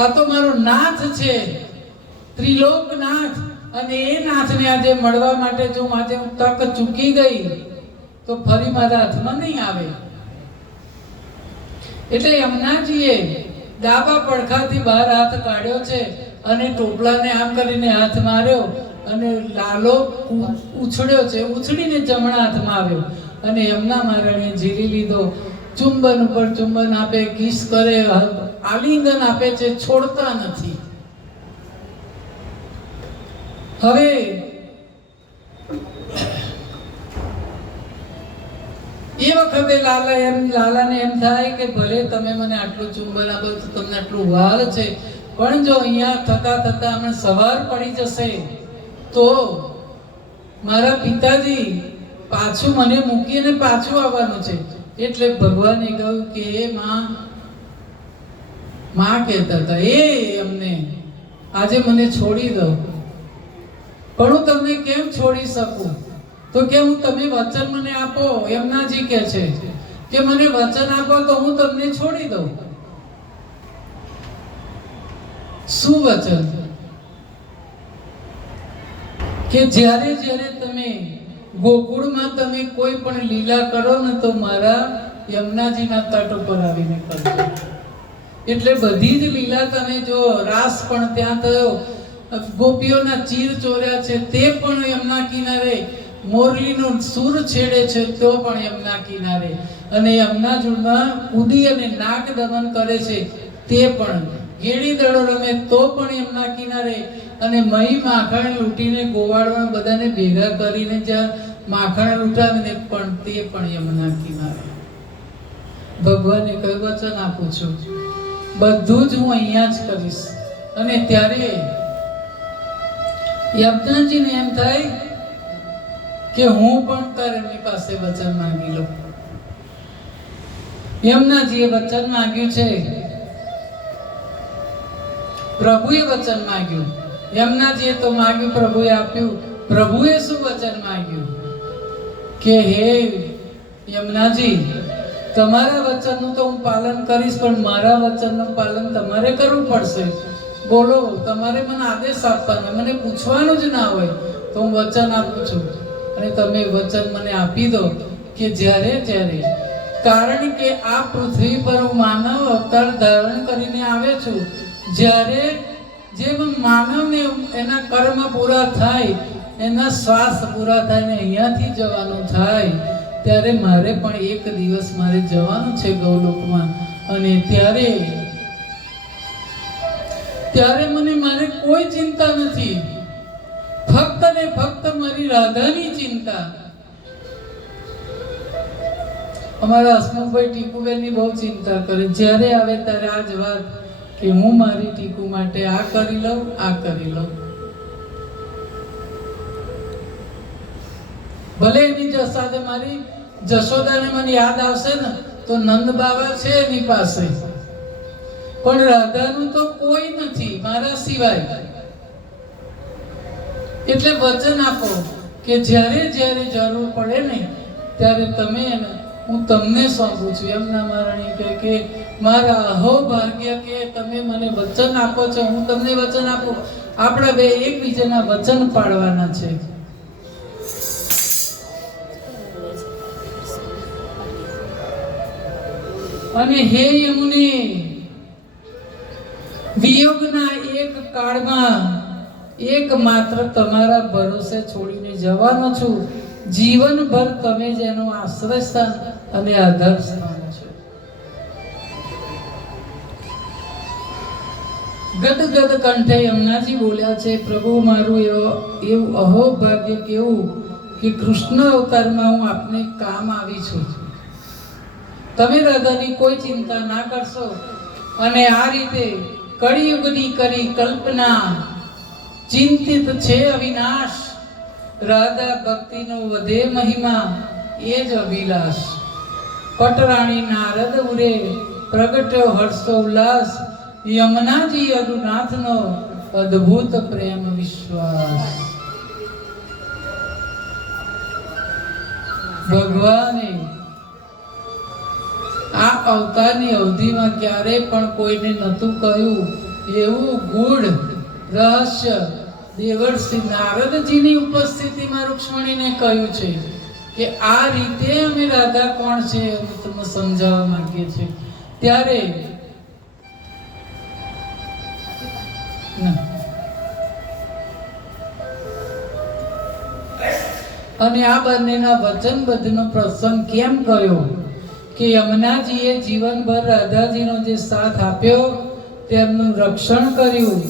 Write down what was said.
આ તો મારો નાથ છે, ત્રિલોકનાથ. અને એ નાથને આજે મળવા માટે જો આજે હું તક ચૂકી ગઈ તો ફરી મારા હાથમાં નહીં આવે. એટલે યમુનાજીએ ડાબા પડખાથી બહાર હાથ કાઢ્યો છે અને ટોપલાને આમ કરીને હાથ માર્યો અને લાલો ઉછળ્યો છે, ઉછળીને જમણા હાથમાં આવ્યો અને યમુના મહારાણીએ ઝીલી લીધો. ચુંબન ઉપર ચુંબન આપે, કિસ કરે, આલિંગન આપે છે, છોડતા નથી. હવે એ વખતે લાલાને એમ થાય કે ભલે તમે મને આટલું ચુંબન આપો, તમને આટલું વાલ છે, પણ જો અહીંયા થતા થતા હમણાં સવાર પડી જશે તો મારા પિતાજી પાછું મને મૂકીને પાછું આવવાનું છે. એટલે ભગવાને કહ્યું કે માં કહેતા હતા એ અમને આજે મને છોડી દો. પણ હું તમને કેમ છોડી શકું? તો કે હું તમે વચન મને આપો. યમુનાજી કહે છે કે મને વચન આપો તો હું તમને છોડી દઉં. શું વચન? કે જ્યારે જ્યારે તમે ગોકુળમાં તમે કોઈ પણ લીલા કરો ને તો મારા યમુનાજીના તટ ઉપર આવીને કરજો. એટલે બધી જ લીલા તમે જો, રાસ પણ ત્યાં થયો, ગોપીઓના ચીર ચોર્યા છે તે પણ યમુના કિનારે, મોરલીનો સૂર છેડે છે તો પણ યમુના કિનારે, અને યમુના જળમાં કૂદી અને નાગ દમન કરે છે તે પણ, ગેડી દડો રમે તો પણ યમુના કિનારે, અને મહી માખણ લૂંટીને ગોવાળમાં બધાને ભેગા કરીને જ્યાં માખણ લૂંટાવીને પણ તે પણ યમુના કિનારે. ભગવાને કહ્યું વચન આપું છું બધું જ હું અહીંયા જ કરીશ. અને ત્યારે યમુનાજીને એમ થાય કે હું પણ તારી પાસે વચન માંગી લઉં. યમુનાજીએ વચન માંગ્યું છે, પ્રભુએ વચન માંગ્યું. યમુનાજીએ તો માંગ્યું, પ્રભુએ આપ્યું. પ્રભુએ શું વચન માંગ્યું કે હે યમુનાજી, તમારા વચનનું તો હું પાલન કરીશ, પણ મારા વચનનું પાલન તમારે કરવું પડશે. બોલો, તમારે મને આદેશ આપવાનો, મને પૂછવાનું જ ના હોય તો હું વચન આપું છું. અને તમે વચન મને આપી દો કે જ્યારે જ્યારે, કારણ કે આ પૃથ્વી પર હું માનવ અવતાર ધારણ કરીને આવે છું, જ્યારે જેમ માનવને એના કર્મ પૂરા થાય, એના શ્વાસ પૂરા થાય ને અહીંયાથી જવાનું થાય, ત્યારે મારે પણ એક દિવસ મારે જવાનું છે ગૌલોકમાં. અને ત્યારે મારે કોઈ ચિંતા નથી, ફક્ત ને ફક્ત મારી રાધાની ચિંતા. અમારા હસમુખભાઈ ટીકુબેનની બહુ ચિંતા કરે, જ્યારે આવે ત્યારે આ જ વાત કે હું મારી ટીકુ માટે આ કરી લઉં, આ કરી લઉં. ભલે એની સાથે મારી જશોદાને મને યાદ આવશે ને તો નંદ બાબા છે એની પાસે, પણ રાધાનું તો કોઈ નથી મારા સિવાય. એટલે વચન આપો કે જ્યારે જ્યારે જરૂર પડે ને ત્યારે તમે, હું તમને સોંપું છું. યમુના મહારાણી કહે કે મારા અહો ભાગ્ય કે તમે મને વચન આપો છો, હું તમને વચન આપું. આપણે બે એકબીજાના વચન પાળવાના છે. અને હે યમુને, વિયોગના એક કાળમાં એક માત્ર તમારા ભરોસે છોડીને જવાનો છું. જીવનભર તમે જ એનો આશ્રય સ્થાન અને આધાર સ્થાન છો. ગદગદ કંઠે યમુનાજી બોલ્યા છે, પ્રભુ મારું એવું અહોભાગ્ય કેવું કે કૃષ્ણ અવતારમાં હું આપને કામ આવી છું. તમે રાધાની કોઈ ચિંતા ના કરશો. અને આ રીતે કળિયુગની કરી કલ્પના, ચિંતિત છે અવિનાશ. રાધા ભક્તિનો વધે મહિમા, એ જ અભિલાષ. પટરાણી નારદ ઉરે, પ્રગટ્યો હર્ષો ઉલ્લાસ. યમુનાજી અરુનાથનો અદ્ભુત પ્રેમ વિશ્વાસ. ભગવાને આ અવતારની અવધિમાં ક્યારે પણ કોઈને નહોતું કહ્યું એવું ગૂઢ રહસ્ય દેવર્ષિ નારદજીની ઉપસ્થિતિમાં રૂક્ષ્મણીને કહ્યું છે કે આ રીતે અમે રાધા કોણ છે અમે તમને સમજાવવા માંગીએ છીએ. ત્યારે અને આ બંનેના વચનબદ્ધનો પ્રસંગ કેમ કયો કે યમુનાજીએ જીવનભર રાધાજીનો જે સાથ આપ્યો તેમનું રક્ષણ કર્યું.